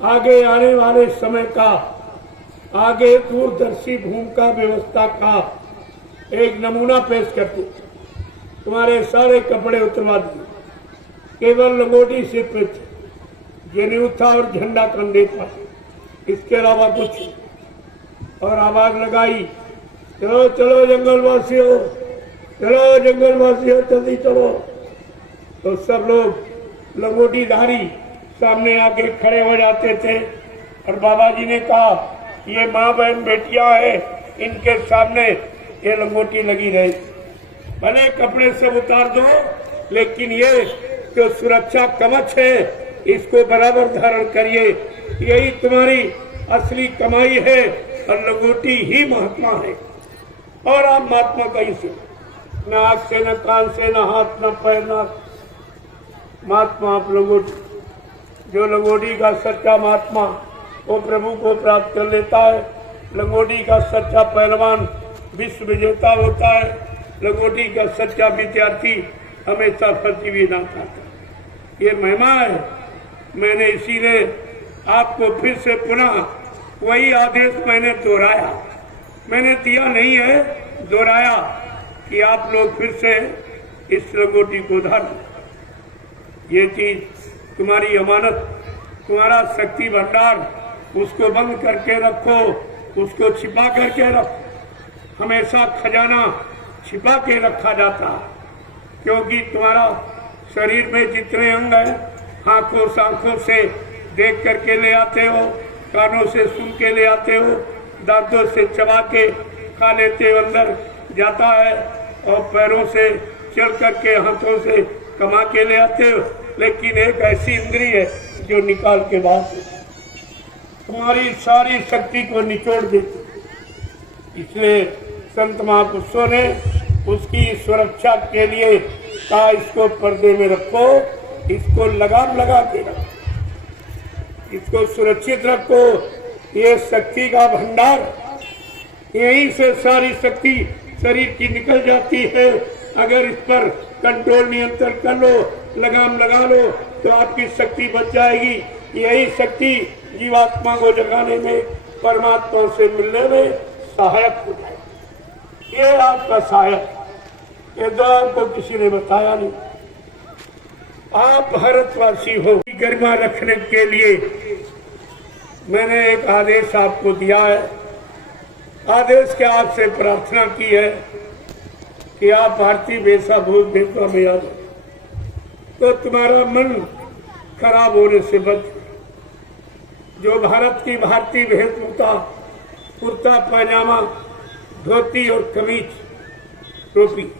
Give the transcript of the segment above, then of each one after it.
आगे आने वाले समय का, आगे दूरदर्शी भूमिका व्यवस्था का एक नमूना पेश करते। तुम्हारे सारे कपड़े उतरवा दिए, केवल लंगोटी से पीछे जनेऊ था और झंडा कंधे पर, इसके अलावा कुछ। और आवाज लगाई, चलो चलो जंगलवासियों, चलो जंगलवासियों, जल्दी चलो। तो सब लोग लंगोटीधारी सामने आके खड़े हो जाते थे और बाबा जी ने कहा, ये माँ बहन बेटियां हैं, इनके सामने ये लंगोटी लगी रही। भले कपड़े सब उतार दो, लेकिन ये जो सुरक्षा कवच है इसको बराबर धारण करिए। यही तुम्हारी असली कमाई है और लंगोटी ही महात्मा है। और आप महात्मा कहीं से, न आँख से, न कान से, न हाथ, न पैर, न महात्मा आप लंगोटी। जो लंगोटी का सच्चा महात्मा वो प्रभु को प्राप्त कर लेता है। लंगोटी का सच्चा पहलवान विश्व विजेता होता है। लंगोटी का सच्चा विद्यार्थी हमेशा फंसी हुई ना पाता। ये महिमा है। मैंने इसीलिए आपको फिर से पुनः वही आदेश मैंने दोहराया, मैंने दिया नहीं है, दोहराया कि आप लोग फिर से इस लंगोटी को धारो। ये चीज तुम्हारी अमानत, तुम्हारा शक्ति भंडार, उसको बंद करके रखो, उसको छिपा करके रखो। हमेशा खजाना छिपा के रखा जाता, क्योंकि तुम्हारा शरीर में जितने अंग हैं, आंखों से देख करके ले आते हो, कानों से सुन के ले आते हो, दांतों से चबा के खा लेते हो, अंदर जाता है, और पैरों से चल करके, हाथों से कमा के ले आते हो। लेकिन एक ऐसी इंद्री है जो निकाल के बाहर तुम्हारी सारी शक्ति को निचोड़ देती। इसलिए संत महापुरुषों ने उसकी सुरक्षा के लिए कहा, इसको पर्दे में रखो, इसको लगाम लगा के रखो, इसको सुरक्षित रखो। ये शक्ति का भंडार, यहीं से सारी शक्ति शरीर की निकल जाती है। अगर इस पर कंट्रोल, नियंत्रण कर लो, लगाम लगा लो, तो आपकी शक्ति बच जाएगी। यही शक्ति जीवात्मा को जगाने में, परमात्मा से मिलने में सहायक हो जाएगी। ये आपका सहायक, ये तो आपको किसी ने बताया नहीं। आप भारतवासी हो, गरिमा रखने के लिए मैंने एक आदेश आपको दिया है। आदेश के आपसे प्रार्थना की है कि आप भारतीय वेशभूषा में आ जाओ, तो तुम्हारा मन खराब होने से बच। जो भारत की भारतीय वेशभूषा, कुर्ता पैजामा, धोती और कमीज, टोपी,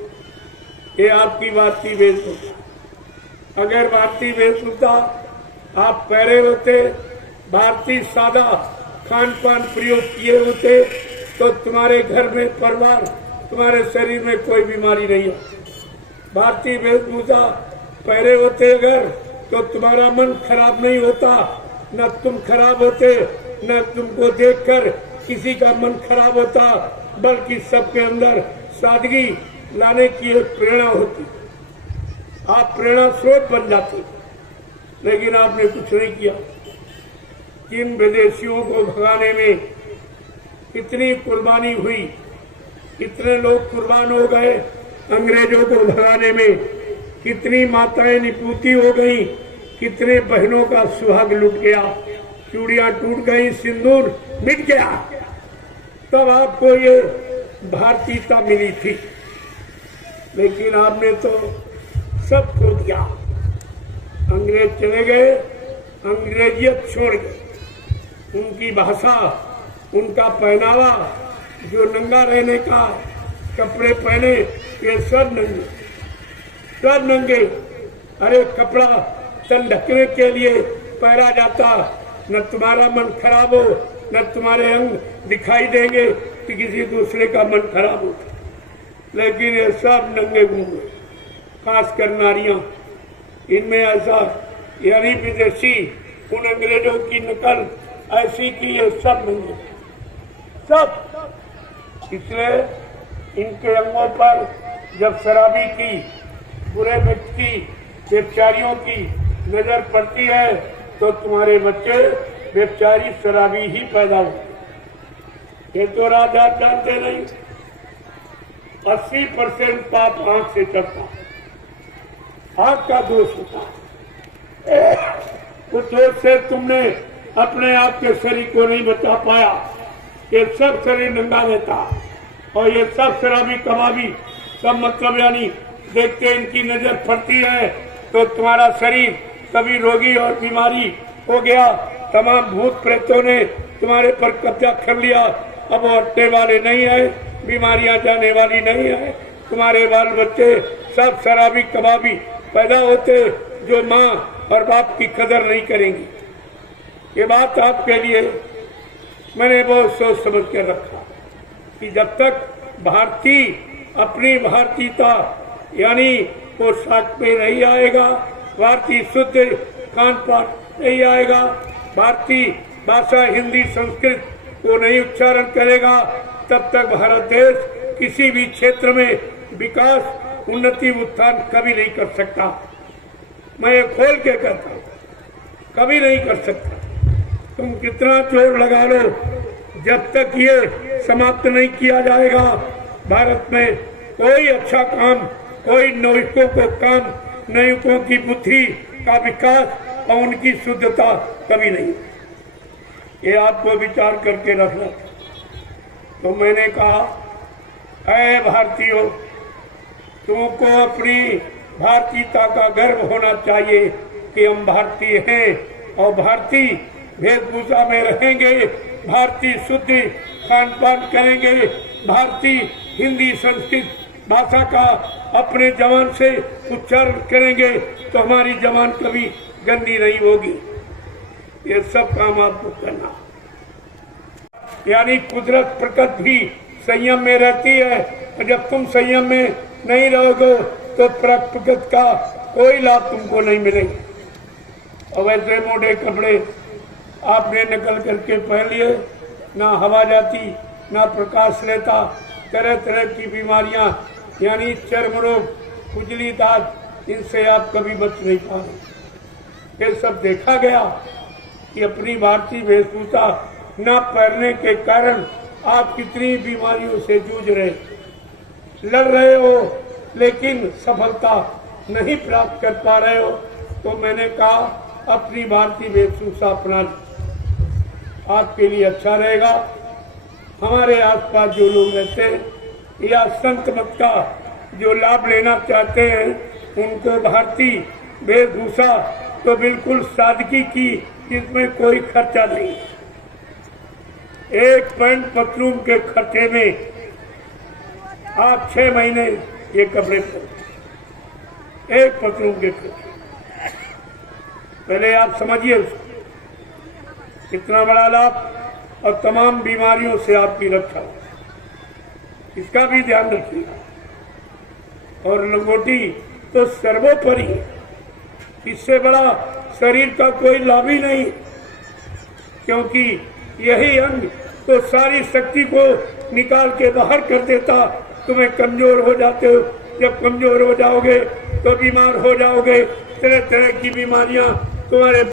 ये आपकी भारतीय वेशभूषा। अगर भारतीय वेशभूषा आप पहरे होते, भारतीय सादा खान पान प्रयोग किए होते, तो तुम्हारे घर में, परिवार, तुम्हारे शरीर में कोई बीमारी नहीं होती। भारतीय वेशभूषा पहरे होते अगर, तो तुम्हारा मन खराब नहीं होता, न तुम खराब होते, न तुमको देखकर किसी का मन खराब होता, बल्कि सबके अंदर सादगी लाने की एक प्रेरणा होती। आप प्रेरणा स्रोत बन जाते, लेकिन आपने कुछ नहीं किया। किन विदेशियों को भगाने में कितनी कुर्बानी हुई, कितने लोग कुर्बान हो गए। अंग्रेजों को भगाने में कितनी माताएं निपूती हो गई, कितने बहनों का सुहाग लुट गया, चूड़ियां टूट गई, सिंदूर मिट गया। तब आपको ये भारतीयता मिली थी, लेकिन आपने तो सब खो दिया। अंग्रेज चले गए, अंग्रेजियत छोड़ गए। उनकी भाषा, उनका पहनावा, जो नंगा रहने का कपड़े पहने, ये सब नंगे, सब नंगे। अरे कपड़ा तन ढकने के लिए पहना जाता, न तुम्हारा मन खराब हो, न तुम्हारे अंग दिखाई देंगे कि किसी दूसरे का मन खराब हो। लेकिन ये सब नंगे घूमे, खासकर नारियां। इनमें ऐसा, यानी विदेशी उन अंग्रेजों की नकल ऐसी की, ये सब नंगे, सब। इसलिए इनके अंगों पर जब शराबी की, बुरे व्यक्ति की, व्यभिचारियों की नजर पड़ती है, तो तुम्हारे बच्चे बेचारी शराबी ही पैदा हुई। ये तो राजा जानते नहीं, 80% पाप आंख से चढ़ता, आंख का दोष होता। उस दोष से तुमने अपने आप के शरीर को नहीं बचा पाया। ये सब शरीर नंगा रहता और ये सब शराबी कबाबी सब मतलब यानी देखते इनकी नजर पड़ती है तो तुम्हारा शरीर कभी रोगी और बीमारी हो गया। तमाम भूत प्रेतों ने तुम्हारे पर कब्जा कर लिया। अब हटने वाले नहीं आए, बीमारियां जाने वाली नहीं है। तुम्हारे बाल बच्चे सब शराबी कबाबी पैदा होते जो माँ और बाप की कदर नहीं करेंगी। ये बात आपके लिए मैंने बहुत सोच समझ कर रखा कि जब तक भारतीय अपनी भारतीयता यानी पोशाक में नहीं आएगा, भारतीय शुद्ध खान पान नहीं आएगा, भारतीय भाषा हिंदी संस्कृत को नहीं उच्चारण करेगा, तब तक भारत देश किसी भी क्षेत्र में विकास उन्नति उत्थान कभी नहीं कर सकता। मैं ये खोल के कहता हूँ, कभी नहीं कर सकता। तुम कितना जोर लगा लो, जब तक ये समाप्त नहीं किया जाएगा भारत में कोई अच्छा काम, कोई नवयुवकों को काम, नवयुवकों की बुद्धि का विकास और उनकी शुद्धता कभी नहीं। ये आपको विचार करके रखना। तो मैंने कहा, ऐ भारतीयों, तुमको अपनी भारतीयता का गर्व होना चाहिए कि हम भारतीय हैं और भारतीय वेशभूषा में रहेंगे, भारतीय शुद्ध खान पान करेंगे, भारतीय हिंदी संस्कृत भाषा का अपने जवान से उच्चारण करेंगे तो हमारी जवान कभी गंदी नहीं होगी। ये सब काम आपको करना, यानी कुदरत प्रकृति भी संयम में रहती है और जब तुम संयम में नहीं रहोगे तो प्रकृति का कोई लाभ तुमको नहीं मिलेगा। और वैसे मोटे कपड़े आपने नकल करके पहन लिए, ना हवा जाती ना प्रकाश रहता, तरह तरह की बीमारियां यानी चर्म रोग, खुजली, दांत, इनसे आप कभी बच नहीं पाए। ये सब देखा गया कि अपनी भारतीय वेशभूषा न पहनने के कारण आप कितनी बीमारियों से जूझ रहे, लड़ रहे हो, लेकिन सफलता नहीं प्राप्त कर पा रहे हो। तो मैंने कहा अपनी भारतीय वेशभूषा अपना आपके लिए अच्छा रहेगा। हमारे आसपास जो लोग रहते हैं या संत मत का जो लाभ लेना चाहते हैं, उनको भारतीय वेशभूषा तो बिल्कुल सादगी की, जिसमें कोई खर्चा नहीं। एक पैंट पतलून के खर्चे में आप 6 महीने ये कपड़े पहने, एक पतलून के खर्चे। पहले आप समझिए उसको, कितना बड़ा लाभ और तमाम बीमारियों से आपकी रक्षा, इसका भी ध्यान रखिएगा। और लंगोटी तो सर्वोपरि है, इससे बड़ा शरीर का कोई लाभ ही नहीं, क्योंकि यही अंग तो सारी शक्ति को निकाल के बाहर कर देता। तुम्हें कमजोर हो जाते हो, जब कमजोर हो जाओगे तो बीमार हो जाओगे, तरह तरह की बीमारियां तुम्हारे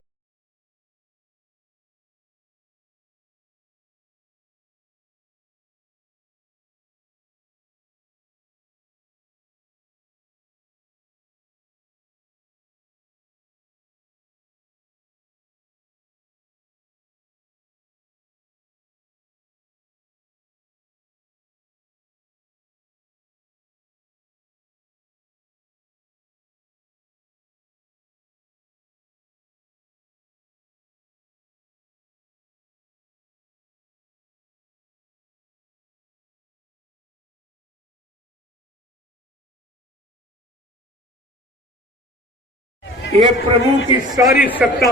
ये प्रभु की सारी सत्ता,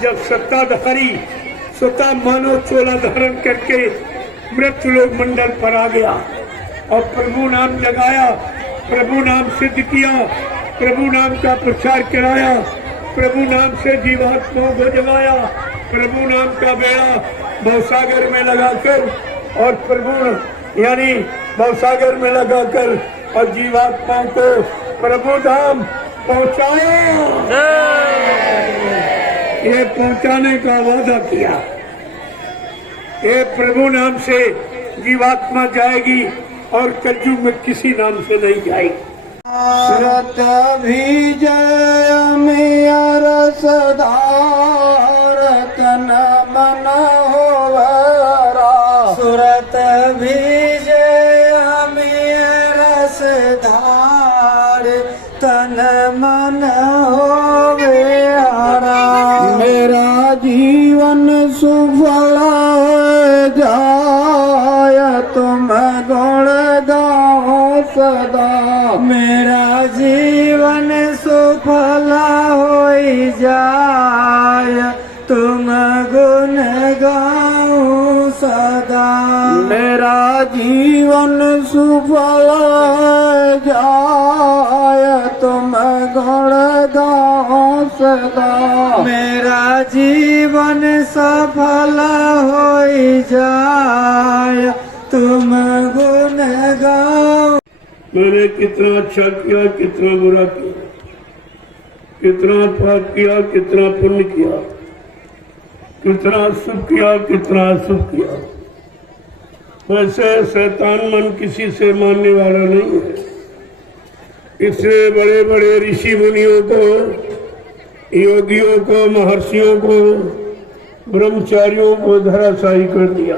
जब सत्ताधारी स्वतः मानव चोला धारण करके मृत्युलोक मंडल पर आ गया और प्रभु नाम जगाया, प्रभु नाम सिद्ध किया, प्रभु नाम का प्रचार कराया, प्रभु नाम से जीवात्माओं को जगाया, प्रभु नाम का बेड़ा भवसागर में लगाकर और प्रभु यानी भवसागर में लगाकर और जीवात्माओं को प्रभु धाम पहुंचाया। ये पहुंचाने का वादा किया। ये प्रभु नाम से जीवात्मा जाएगी और कलयुग में किसी नाम से नहीं जाएगी। सुरत भी जय मेयर सदार तन मन होवरा। सुरत भी जय मेयर सदार तन मन होवेरा। मेरा जीवन सुफल जाय तुम गुण गाओ सदा। मेरा जीवन सुफल होई जाय तुम गुण गाओ सदा। मेरा जीवन सुफल जाय तुम गुण गाओ सदा। मेरा जीवन सफल होई जाय तुम गुण गाओ। मैंने कितना अच्छा किया, कितना बुरा किया, कितना पाप किया, कितना पुण्य किया, कितना सुख किया, कितना अशुभ किया। वैसे शैतान मन किसी से मानने वाला नहीं है। इसलिए बड़े बड़े ऋषि मुनियों को, योगियों को, महर्षियों को, ब्रह्मचारियों को धराशायी कर दिया।